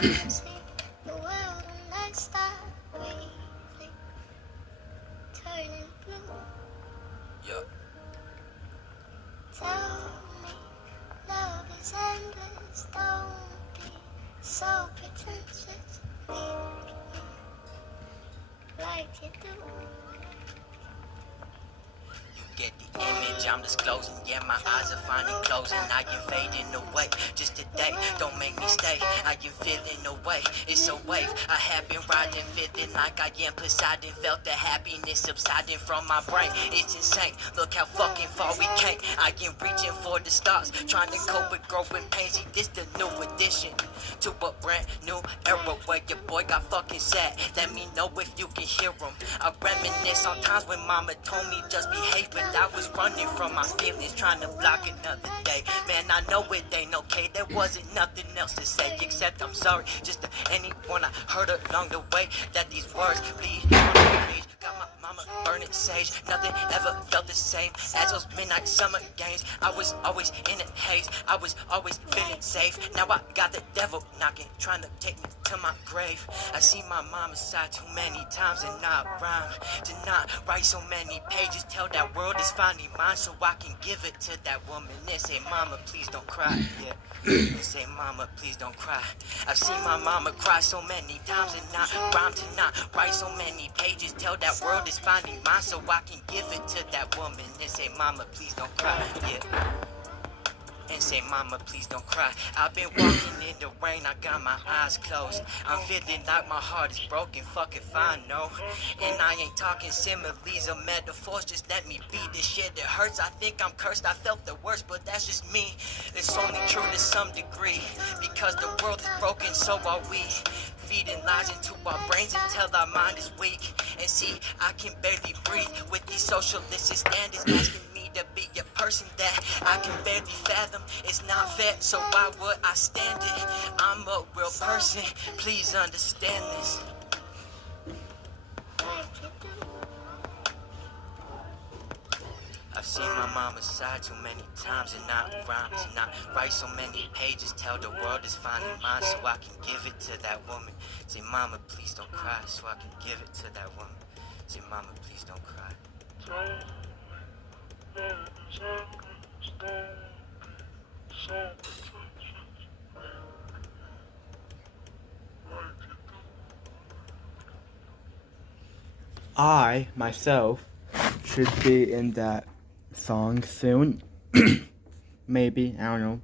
See the world and I start breathing, turning blue. Yeah. Tell me love is endless, don't be so pretentious. Leave me like you do. Get the image I'm disclosing. Yeah, my eyes are finally closing. I am fading away. Just today, don't make me stay. I am feeling away. It's a wave. I have been riding, feeling like I am Poseidon. Felt the happiness subsiding from my brain. It's insane. Look how fucking far we came. I am reaching for the stars, trying to cope with growing pains. See, this the new addition to a brand new era where your boy got fucking sad. Let me know if you can hear him. I reminisce on times when mama told me just behave, but I was running from my feelings, trying to block another day. Man, I know it ain't okay. There wasn't nothing else to say except I'm sorry. Just to anyone I heard along the way that these words bleed on the page. Got my mama burning sage. Nothing ever felt the same as those midnight summer games. I was always in a haze. I was always feeling safe. Now I got the devil knocking, trying to take me to my grave. I see my mama sigh too many times and not rhyme. To not write so many pages, tell that world is finally mine, so I can give it to that woman and say, mama, please don't cry. Yeah. And say, mama, please don't cry. I've seen my mama cry so many times and not rhyme, to not write so many pages, tell that world is finally mine, so I can give it to that woman and say, mama, please don't cry. Yeah. And say, mama, please don't cry. I've been walking in the rain, I got my eyes closed. I'm feeling like my heart is broken, fucking fine, no. And I ain't talking similes or metaphors, just let me be this shit. It hurts, I think I'm cursed, I felt the worst, but that's just me. It's only true to some degree, because the world is broken, so are we. Feeding lies into our brains until our mind is weak. And see, I can barely breathe with these socialistic standards asking me to be a person that I can barely fathom. It's not fair, so why would I stand it? I'm a real person, please understand this. I've seen my mama sigh too many times and not rhyme, to not write so many pages, tell the world is finally mine, so I can give it to that woman. Say, mama, please don't cry, so I can give it to that woman. Say, mama, please don't cry. I, myself, should be in that song soon. Maybe, I don't know.